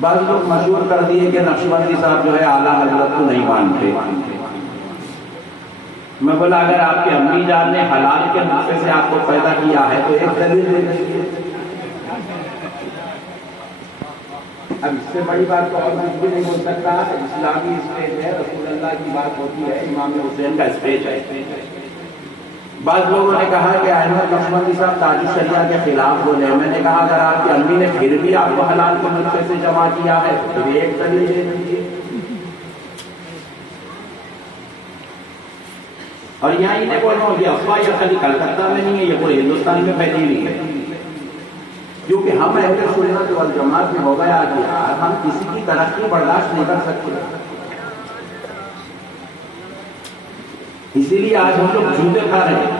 بعض لوگ مشہور کر دیے کہ نقشبندی صاحب جو ہے اعلیٰ حضرت کو نہیں مانتے. میں بولا اگر آپ کی امی جان نے حلال کے نطفے سے آپ کو پیدا کیا ہے تو ایک دلیل دے دیجیے. اب اس سے بڑی بات تو اور کچھ بھی نہیں ہو سکتا. اسلامی اسٹیج ہے, رسول اللہ کی بات ہوتی ہے, امام حسین کا اسٹیج ہے. بعض لوگوں نے کہا کہ احمد نقشبندی صاحب تاج الشریعہ کے خلاف بولے. میں نے کہا اگر آپ کی امی نے پھر بھی آپ کو حلال کے نطفے سے جمع کیا ہے تو پھر ایک دلیل دے دیجیے. اور یہاں انہیں بول رہا ہوں یہ افواہ یہ خالی کلکتہ میں نہیں ہے, یہ پورے ہندوستان میں پھیلی ہوئی ہے. کیونکہ ہم اہل سنت والجماعت میں ہو گیا کہ یار ہم کسی کی ترقی برداشت نہیں کر سکتے. اسی لیے آج ہم لوگ جوتے کھا رہے ہیں.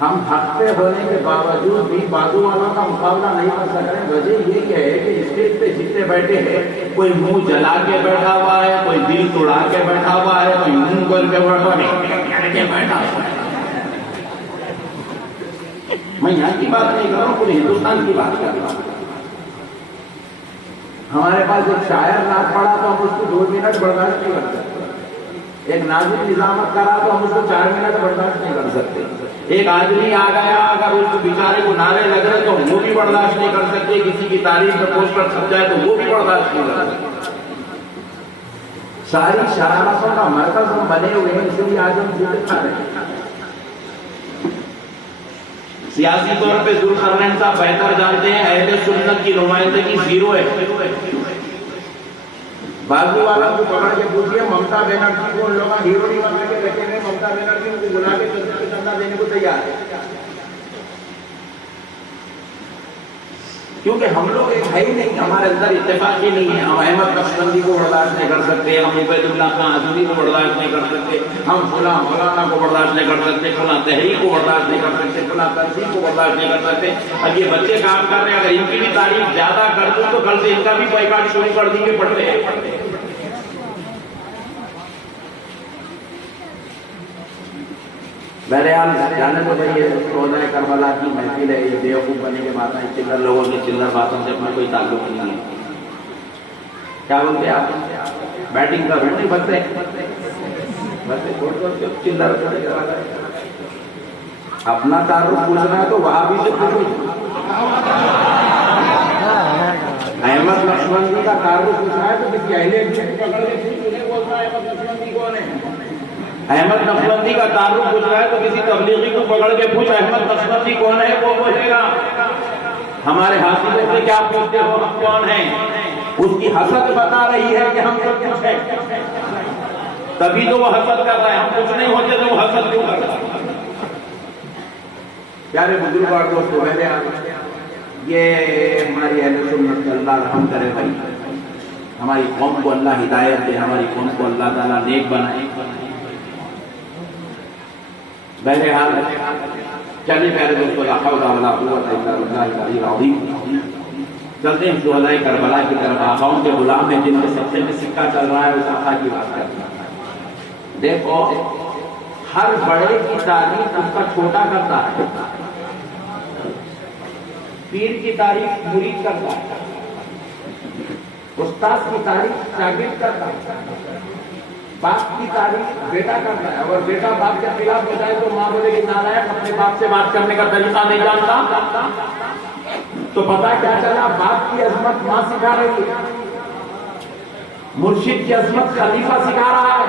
ہم حق پہ ہونے کے باوجود بھی بازو والوں کا مقابلہ نہیں کر سک رہے. وجہ یہ ہے کہ اسٹیج پہ جتنے بیٹھے ہیں کوئی منہ جلا کے بیٹھا ہوا ہے, کوئی دل توڑا کے بیٹھا ہوا ہے, کوئی منہ کھول کے بیٹھا ہوا ہے. میں یہاں کی بات نہیں کر رہا ہوں, پورے ہندوستان کی بات کر رہا ہوں. ہمارے پاس ایک شاعر نعت پڑھا تو ہم اس کو 2 منٹ برداشت نہیں کر سکتے. ایک ناظم نظامت کرا تو ہم اس کو 4 منٹ برداشت نہیں کر سکتے. ایک آدمی آ گیا اگر اس بیچارے کو نعرے لگ رہے تو وہ بھی برداشت نہیں کر سکتے. کسی کی تعریف میں پوسٹر چھپ جائے تو وہ بھی برداشت نہیں کر سکتے. ساری شرارتوں کا مرکز ہم بنے ہوئے ہیں, اس لیے آج ہم جوتے کھا رہے ہیں. سیاسی طور پہ ذوالقرنین صاحب بہتر جانتے ہیں اہل سنت کی نمائندگی 0 ہے. بازو والا کو پکڑ کے پوچھئے ممتا بنرجی کو ان لوگوں ہیرو نہیں بنا کے رکھے ہیں, ممتا بنرجی ان کو بلا کے چندہ دینے کو تیار ہے. کیونکہ ہم لوگ ایک ہے ہی نہیں, ہمارے اندر اتفاق ہی نہیں ہے. ہم احمد نقشبندی کو برداشت نہیں کر سکتے, ہم عبید اللہ خان اعظمی کو برداشت نہیں کر سکتے, ہم فلاں مولانا کو برداشت نہیں کر سکتے, فلاں تحریک کو برداشت نہیں کر سکتے, فلاں تنظیم کو برداشت نہیں کر سکتے. اب یہ بچے کام کر رہے ہیں, اگر ان کی بھی تعریف زیادہ کر دوں تو کل سے ان کا بھی بائیکاٹ شروع کر دیں گے پڑھتے ہیں. بہرحال جانے تو بھائی یہ شہدائے کربلا کی محفل ہے, یہ بیوقوف بنے کے بات ہے. چلر لوگوں کی چلر باتوں سے اپنا کوئی تعلق نہیں ہے. کیا بولتے ہیں آپ, بیٹنگ کر رہے ہیں بستے چلر اپنا تعارف پوچھنا ہے تو وہاں بھی سے پوچھو. احمد نقشبندی کا تعارف پوچھنا ہے تو کسی اہل پکڑ کے انہیں بولنا احمد نقشبندی کون ہے. احمد نقشبندی کا تعارف پوچھنا ہے تو کسی تبلیغی کو پکڑ کے پوچھ احمد نقشبندی کون ہے, وہ بولے گا. ہمارے حاصلوں سے کیا پوچھتے ہو ہم کون ہیں. اس کی حسد بتا رہی ہے کہ ہم سب کچھ ہیں, تبھی تو وہ حسد کر رہا ہے. ہم کچھ نہیں ہوتے تو وہ حسد کیوں کر رہا ہے. پیارے بزرگ اور دوستو, یہ ہماری اہل سنت اللہ رحم کرے بھائی, ہماری قوم کو اللہ ہدایت دے, ہماری قوم کو اللہ تعالیٰ نیک بنائے. بہرحال چلیے پیارے دوستو, لا حول ولا قوت الا باللہ العلی العظیم. چلتے ہیں شہدائے کربلا کی طرف. آقاؤں کے غلام ہیں جن کے سبزے میں سکہ چل رہا ہے, اس آقا کی بات کرتے ہیں. دیکھو ہر بڑے کی تعریف اس کا چھوٹا کرتا ہے, پیر کی تعریف مرید کرتا ہے, استاد کی تعریف شاگرد کرتا ہے, باپ کی تعریف بیٹا کرتا ہے. اگر بیٹا باپ کے خلاف ہو جائے تو ماں بولے کہ نالائق اپنے باپ سے بات کرنے کا طریقہ نہیں جانتا. تو پتا کیا چلا, باپ کی عظمت ماں سکھا رہی ہے, مرشد کی عظمت خلیفہ سکھا رہا ہے,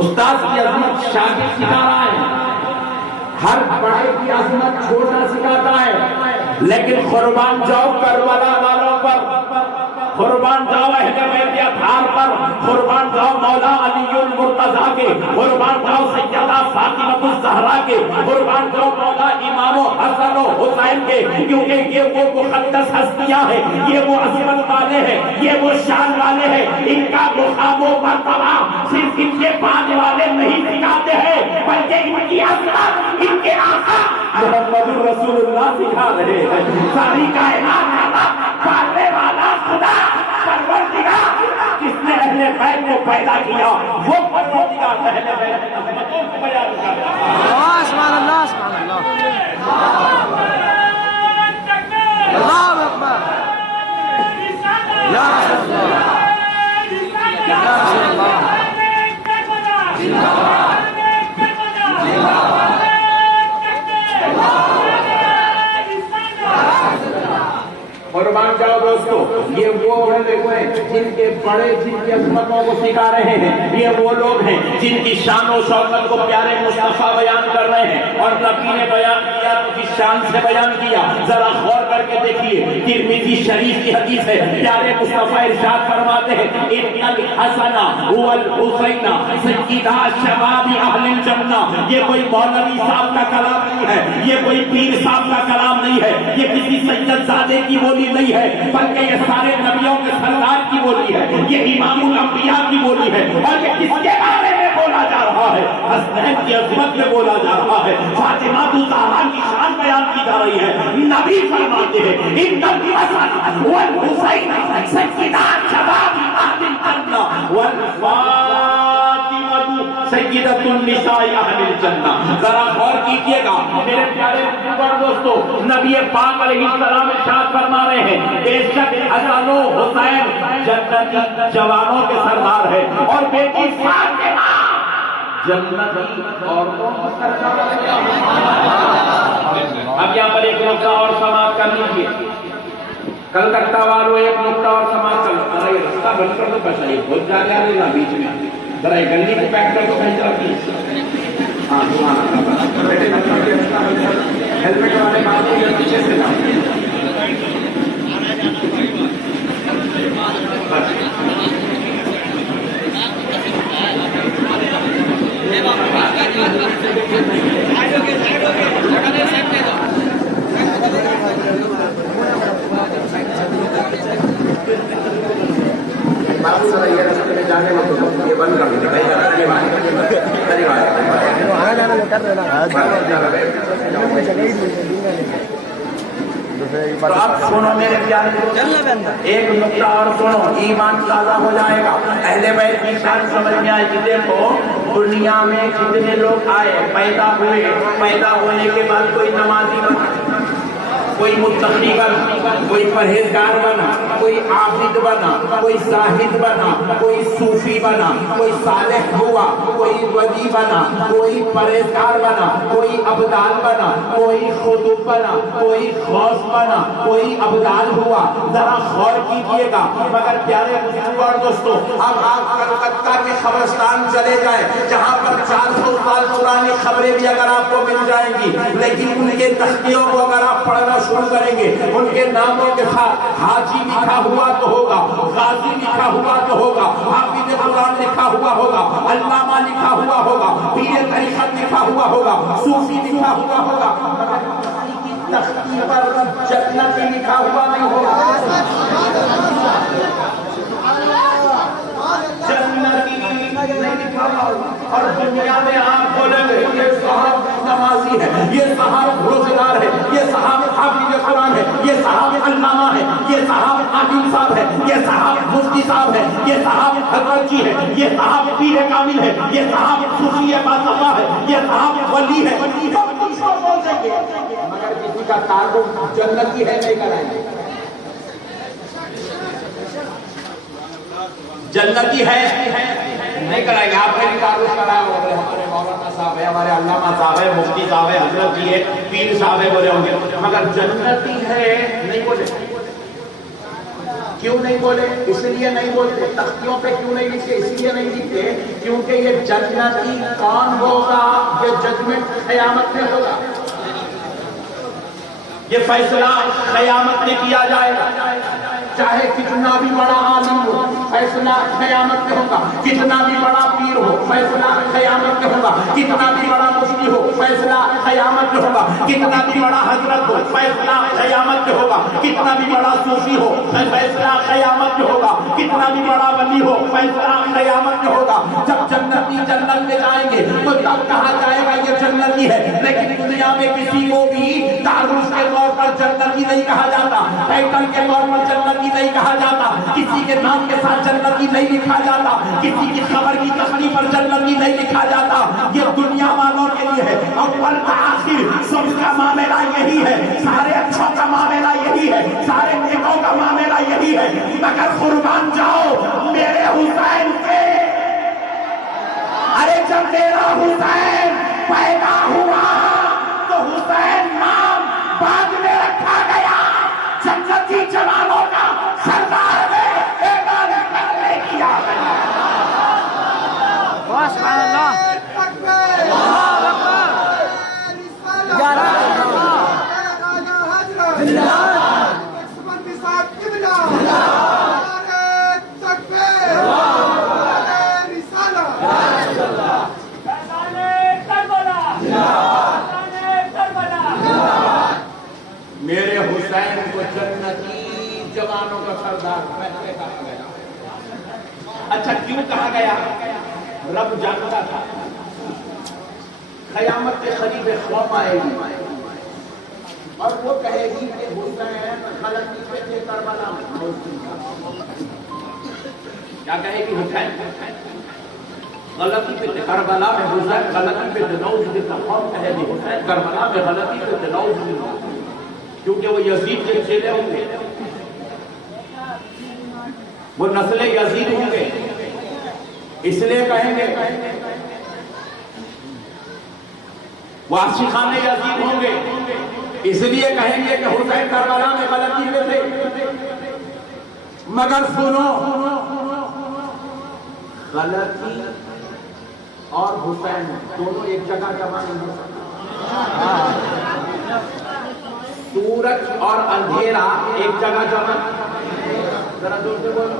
استاد کی عظمت شاگرد سکھا رہا ہے. ہر بڑے کی عظمت چھوٹا سکھاتا ہے. لیکن قربان جاؤ کربلا والوں پر, قربان جاؤ اہل بیت اطہار پر, قربان جاؤ مولا علی المرتضیٰ کے, قربان جاؤ سیدہ فاطمہ الزہرا کے, قربان جاؤ مولا امام حسن و حسین کے. کیونکہ یہ وہ مقدس ہستیاں ہیں, یہ وہ عظمت والے ہیں, یہ وہ شان والے ہیں. ان کا مقام و مرتبہ صرف ان کے بعد والے نہیں سکھاتے ہیں, بلکہ ان کی عظمت ان کے آقا محمد رسول اللہ سکھا رہے ہیں. ساری کائنات پالنے والا خدا پروردگار جس نے اہل بیت کو پیدا کیا, وہ پروردگار اہل بیت کی عظمتوں کو بیان کرتا ہے. سبحان اللہ, سبحان اللہ. یہ وہ لوگ ہیں جن کے بڑے جن کی عظمتوں کو سکھا رہے ہیں، یہ وہ لوگ ہیں جن کی شان و شوکت کو پیارے مصطفیٰ بیان کر رہے ہیں، اور نبی نے بیان کیا تو کس شان سے بیان کیا، ذرا غور کر کے دیکھیے۔ ترمذی شریف کی حدیث ہے، پیارے مصطفیٰ ارشاد فرماتے ہیں ان الحسن والحسین سیدا شباب اہل الجنہ۔ یہ کوئی مولوی صاحب کا کلام نہیں ہے، یہ کوئی پیر صاحب کا کلام نہیں ہے، یہ کسی سید زادے کی بولی نہیں ہے، بلکہ یہ سارے نبیوں کے سردار کی بولی ہے، یہ امام الانبیاء کی بولی ہے۔ اور یہ کس کے بارے میں بولا جا رہا ہے؟ حسنین کی عظمت میں بولا جا رہا ہے، فاطمہ الزہرا کی شان بیان کی جا رہی ہے۔ نبی فرماتے ہیں ان الحسن والحسین سیدا شباب اہل الجنہ والفاطمہ سیدۃ النساء اہل الجنہ۔ ذرا غور کیجئے گا میرے پیارے دوستو، نبی پاک علیہ السلام ارشاد فرما رہے ہیں بے شک حسن و حسین جنتی جوانوں کے سردار ہے، اور بیٹی فاطمہ جنتی عورتوں کا سردار ہے۔ اب یہاں پر ایک نقطہ اور سماعت کر لیجیے، کلکتہ والوں ایک نقطہ اور سماعت کر لو۔ ذرا یہ رستہ بند کر دو، بس یہ بہت جانے آ رہا بیچ میں، ذرا یہ گلی کو پیک کر دو کہیں جا کے۔ ہاں ہیلمٹ والے بات پیچھے سے تو اب سنو میرے پیارے، ایک نقطہ اور سنو، ایمان تازہ ہو جائے گا۔ اہل بیت کی شان سمجھ میں آئے کہ دیکھو دنیا میں جتنے لوگ آئے، پیدا ہوئے، پیدا ہونے کے بعد کوئی نمازی بنا، کوئی متقی بنا، کوئی پرہیزگار بنا، کوئی عابد بنا، کوئی زاہد بنا، کوئی صوفی بنا، کوئی صالح ہوا، کوئی ولی بنا، کوئی پرہیزگار بنا، کوئی ابدال بنا، کوئی خطب بنا، کوئی غوث بنا، کوئی ابدال ہوا۔ ذرا غور کیجئے گا، مگر پیارے بزرگوں اور دوستوں، اب آپ کلکتہ کے قبرستان چلے جائیں جہاں پر 400 سال پرانی خبریں بھی اگر آپ کو مل جائیں گی، لیکن ان کے تختیوں کو اگر آپ پڑھنا شروع کریں گے، ان کے ناموں کے ساتھ حاجی لکھا ہوا تو ہوگا، غازی لکھا ہوا تو ہوگا، حافظ قرآن لکھا ہوا ہوگا، علامہ لکھا ہوا ہوگا، پیر طریقت لکھا ہوا ہوگا، صوفی لکھا ہوا ہوگا، تختی پر جنتی لکھا ہوا نہیں ہوگا۔ جنتی نہیں لکھا ہوا، اور دنیا میں آپ بولیں گے یہ صاحب نمازی ہے، یہ صاحب روزگار ہے، یہ صاحب حافظ قرآن ہے، یہ صاحب علامہ ہے، یہ صاحب عالم صاحب ہے، یہ صاحب مفتی صاحب ہے، یہ صاحب حضرت جی ہے، یہ صاحب پیر کامل ہے، یہ صاحب صوفی باصفا ہے، یہ صاحب ولی ہے، مگر کسی کا تعلق جنتی ہے نہیں کرائیں گے، جنتی ہے نہیں کرائیں گے۔ آپ نے بھی تعلق کرا ہے، ہمارے مولانا صاحب ہے، ہمارے علامہ صاحب ہے، مفتی صاحب ہے، حضرت جی ہے، پیر صاحب ہے بولے ہوں گے، مگر جنتی ہے نہیں بولے۔ کیوں نہیں بولے؟ اس لیے نہیں بولتے، تختیوں پہ کیوں نہیں لکھتے؟ اس لیے نہیں لکھتے کیونکہ یہ جنتی کون ہوگا، یہ ججمنٹ قیامت میں ہوگا، یہ فیصلہ قیامت میں کیا جائے گا، چاہے کتنا بھی بڑا عالم ہو فیصلہ قیامت میں ہوگا، کتنا بھی بڑا پیر ہو فیصلہ قیامت میں ہوگا، کتنا بھی بڑا مفتی ہو فیصلہ قیامت میں ہوگا، کتنا بھی بڑا حضرت ہو فیصلہ قیامت میں ہوگا، کتنا بھی بڑا صوفی ہو فیصلہ قیامت میں ہوگا، کتنا بھی بڑا ولی ہو فیصلہ قیامت میں ہوگا۔ جب جنتی جنت میں جائیں گے تو تب کہا جائے گا یہ جنتی ہے، لیکن دنیا میں کسی کو بھی تعارف کے طور پر جنتی نہیں کہا جاتا، ٹائٹل کے طور پر جنتی نہیں کہا جاتا، کسی کے نام کے ساتھ جنتی نہیں لکھا جاتا، کسی کی خبر کی تصدیق پر جنتی نہیں لکھا جاتا، یہ دنیا والوں کے لیے ہے۔ اول تاخیر سب کا معاملہ یہی ہے، سارے اچھوں کا معاملہ یہی ہے، سارے نیکوں کا معاملہ یہی ہے، مگر قربان جاؤ میرے حسین کے، ارے جب میرا حسین پیدا ہوا تو حسین نام بعد میں رکھا گیا، جنتی جوانوں کا سردار نقشبندی صاحب قبلہ نعرہ تکبیر نعرہ رسالہ فیضان کربلا فیضان کربلا میرے حسین کو جنتی جوانوں کا سردار پہلے کہا گیا. اچھا کیوں کہا گیا؟ رب جانتا تھا قیامت کے قریب خوف آئے گی اور وہ کہے گی کہ حسین غلطی پہ تھے کربلا میں. کیا کہے گی؟ حسین غلطی پہ تھے کربلا میں، حسین غلطی پہ تھے. نعوذ باللہ. قوم کہے گی حسین کربلا میں غلطی پہ تھے. نعوذ باللہ. کیونکہ وہ یزید کے چیلے ہوں گے، وہ نسل یزید ہوں گے، اس لیے کہیں گے وہ عاشقان یزید ہوں گے، اس لیے کہیں گے کہ حسین کربلا میں غلطی پہ تھے. مگر سنو، غلطی اور حسین دونوں ایک جگہ جمع نہیں ہو سکتے. سورج اور اندھیرا ایک جگہ جمع، ذرا زور سے بولو.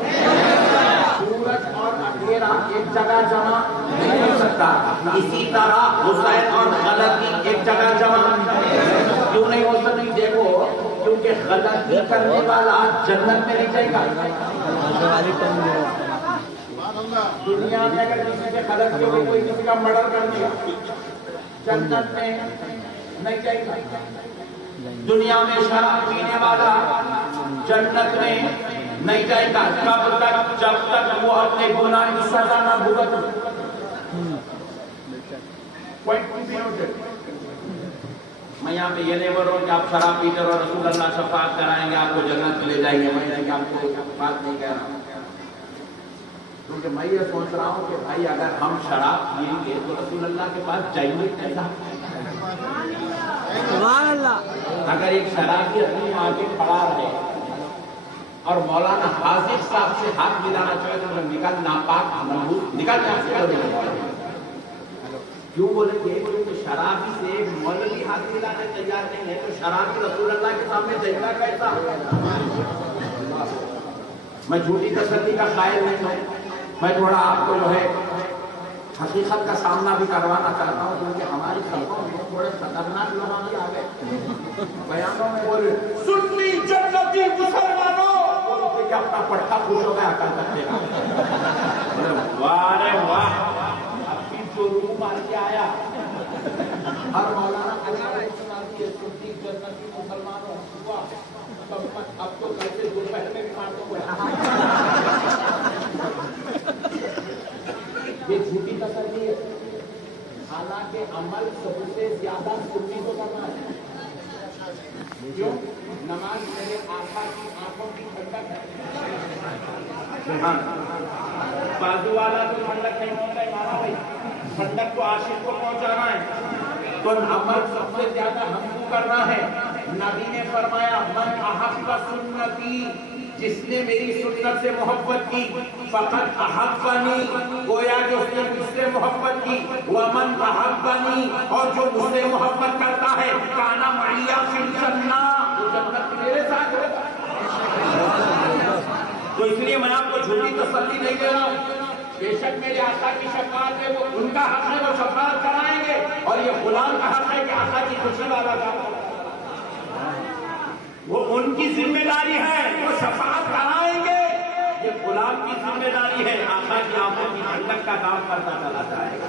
سورج اور اندھیرا ایک جگہ جمع نہیں ہو سکتا. اسی طرح حسین اور غلطی ایک جگہ جمع کیوں نہیں ہو سکتی؟ دیکھو، کیونکہ غلطی کرنے والا جنت میں نہیں جائے گا. دنیا میں اگر کسی سے غلطی ہوگی، کوئی کسی کا مرڈر کر دیا، جنت میں نہیں جائے گا. دنیا میں شراب پینے والا جنت میں نہیں جائے گا. کب تک؟ جب تک وہ اپنے گناہ کی سزا نہ بھگت. میں یہاں پہ یہ نہیں بول رہا ہوں کہ آپ شراب پیتے رہو، رسول اللہ شفاعت کرائیں گے، آپ کو جنت لے جائیں گے. میں آپ کو بات نہیں کہہ رہا ہوں، کیونکہ میں یہ سوچ رہا ہوں کہ بھائی اگر ہم شراب پیئیں گے تو رسول اللہ کے پاس جائیں گے کیسا؟ اگر ایک شرابی اپنی آگے کھڑا رہے اور مولانا حاضر صاحب سے ہاتھ ملانا چاہے تو نکال ناپاک منحوس نکال جائے. کیوں بولیں گے؟ کہ شرابی سے ایک مولوی ہاتھ ملانے تیار نہیں ہے تو شرابی رسول اللہ کے سامنے جائے گا کیسا؟ میں جھوٹی تسلی کا قائل نہیں ہوں، میں تھوڑا آپ کو جو ہے حقیقت کا سامنا بھی کروانا چاہتا ہوں، کیونکہ ہماری خلقوں میں تھوڑے خطرناک لوگ آگے آ گئے. بیانوں میں بولے سنی جنتی مسلمانوں، بولتے کہ اپنا پڑھا خوش ہو گیا کل تک دیکھا. واہ رے واہ، اپنی جو روح مار کے آیا. ہر مولانا سنی جنتی مسلمانوں ہوا. اب تو کل سے دوپہر میں بھی مار دو. یہ جھوٹی تسلی ہے. حالانکہ عمل سب سے زیادہ سنی کو کرنا ہے. کیوں؟ نماز میرے آقا کی آنکھوں کی ٹھنڈک ہے. بازو والا تو ٹھنڈک نہیں ہوتا ہے مارا بھائی، ٹھنڈک کو عاشق کو پہنچانا ہے. تو عمل سب سے زیادہ ہم کو کرنا ہے. نبی نے فرمایا من احب سنتی، جس نے میری سنت سے محبت کی، فقط احبنی، گویا کہ اس نے مجھ سے محبت کی. ومن احبنی، اور جو مجھ سے محبت کرتا ہے، کانا معی فی الجنہ، وہ جنت میرے ساتھ ہوگا. تو اس لیے میں آپ کو جھوٹی تسلی نہیں دے رہا ہوں. بے شک میرے آقا کی شفاعت ہے، وہ ان کا حق ہے، وہ شفاعت کرائیں گے. اور یہ غلام کا حق ہے کہ آقا کی خوشی والا کام، وہ ان کی ذمہ داری ہے، وہ شفاعت کرائیں گے. یہ غلام کی ذمہ داری ہے، آقا کی آنکھوں کی ٹھنڈک کا کام کرتا چلا جائے گا،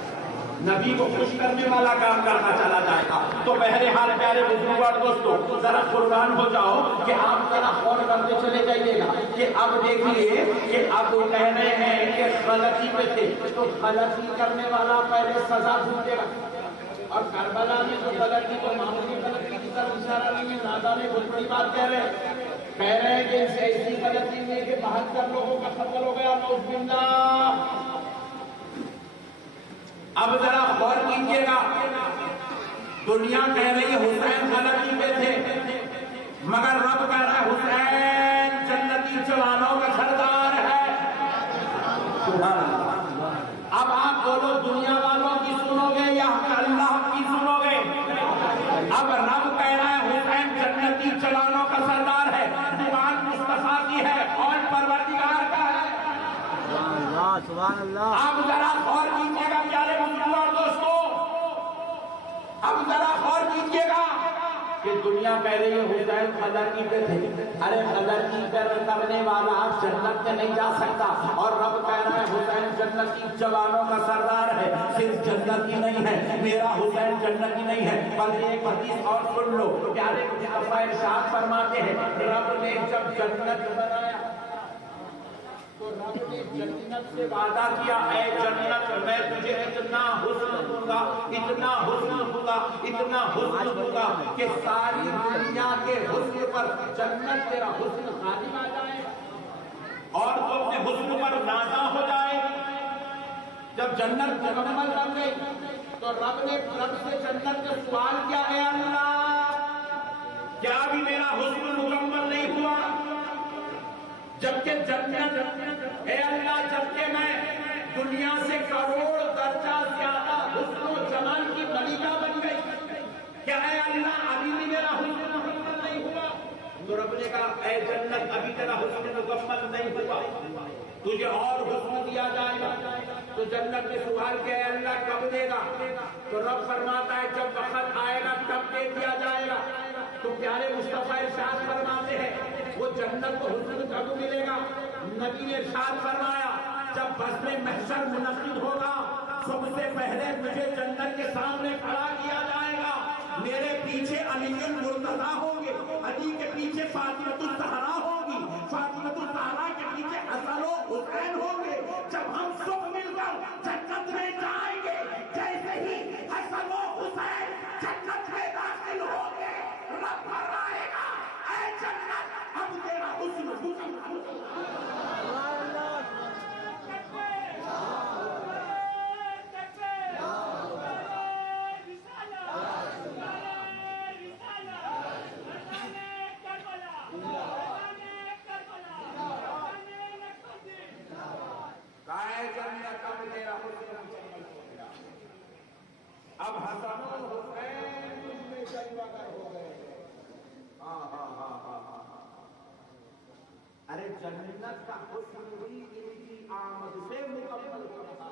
نبی کو خوش کرنے والا کام کرتا چلا جائے گا. تو بہرحال پیارے بزرگوار دوستوں، ذرا قربان ہو جاؤ کہ آپ ذرا غور کرتے چلے جائیے گا کہ اب دیکھیے کہ اب وہ کہہ رہے ہیں کہ غلطی پہ تھے تو غلطی کرنے والا پہلے سزا بھوگے گا. اور کربلا میں جو غلطی کو معمولی غلطی کی طرف اشارہ نہیں ہے. دادا نے بہت بڑی بات کہہ رہے ہیں کہ ان سے ایسی غلطی ہوئی کہ 72 لوگوں کا قتل ہو گیا. نعوذ باللہ. اب ذرا غور کیجیے گا، دنیا کہہ رہی ہے حسین غلطی پہ تھے، مگر رب کہہ رہا ہے حسین جنتی جوانوں کا سردار ہے. سبحان اللہ. اب آپ بولو دنیا والوں کی سنو گے یا اللہ کی سنو گے؟ اب رب کہہ رہا ہے حسین جنتی جوانوں کا دنیا کہہ رہی ہے حسین قذرنی پہ تھے، ارے قذرنی کرنے والا جنت میں نہیں جا سکتا، اور رب کہہ رہا ہے حسین جنتی جوانوں کا سردار ہے، صرف جنتی نہیں ہے، میرا حسین جنتی نہیں ہے، بلکہ ایک حدیث اور سن لو، پیارے مصطفیٰ ارشاد فرماتے ہیں رب نے جب جنت بنایا تو رب نے جنت سے وعدہ کیا، اے جنت میں تجھے اتنا حسن دوں گا، اتنا حسن دوں گا، اتنا حسن دوں گا کہ ساری دنیا کے حسن پر جنت تیرا حسن غالب آ جائے اور تو اپنے حسن پر نازا ہو جائے۔ جب جنت مکمل بن گئی تو رب نے رب سے جنت کا سوال کیا، اے اللہ کیا بھی میرا حسن مکمل نہیں ہوا؟ جبکہ جنت اے اللہ جبکہ میں دنیا سے کروڑ درجہ زیادہ حسن و جمال کی ملکہ بن گئی، کیا اے اللہ ابھی بھی میرا حسن مکمل نہیں ہوا؟ تو رب نے کہا اے جنت ابھی تیرا حسن مکمل نہیں ہوا، تجھے اور حسن دیا جائے گا۔ تو جنت نے سوال کیا اے اللہ کب دے گا؟ تو رب فرماتا ہے جب وقت آئے گا تب دے دیا جائے گا۔ تو پیارے مصطفیٰ ارشاد فرماتے ہیں وہ جنت کو حسن کب ملے گا؟ نبی نے ارشاد فرمایا جب فصل محشر منعقد ہوگا سب سے پہلے مجھے جنت کے سامنے کھڑا کیا جائے گا، میرے پیچھے علی المرتضیٰ ہوں گے، علی کے پیچھے فاطمہ الزہرا ہوگی، فاطمہ الزہرا کے پیچھے حسن و حسین ہوں گے۔ جب ہم سب مل کر جنت میں جائیں گے، جیسے ہی حسن و حسین جنت میں داخل ہوں گے رب فرمائے گا اے جنت اب تیرا حسن اب حسن و حسین تجھ میں جلوہ گر ہو گئے۔ ارے جنت کا حسن بھی ان کی آمد سے مکمل ہو رہا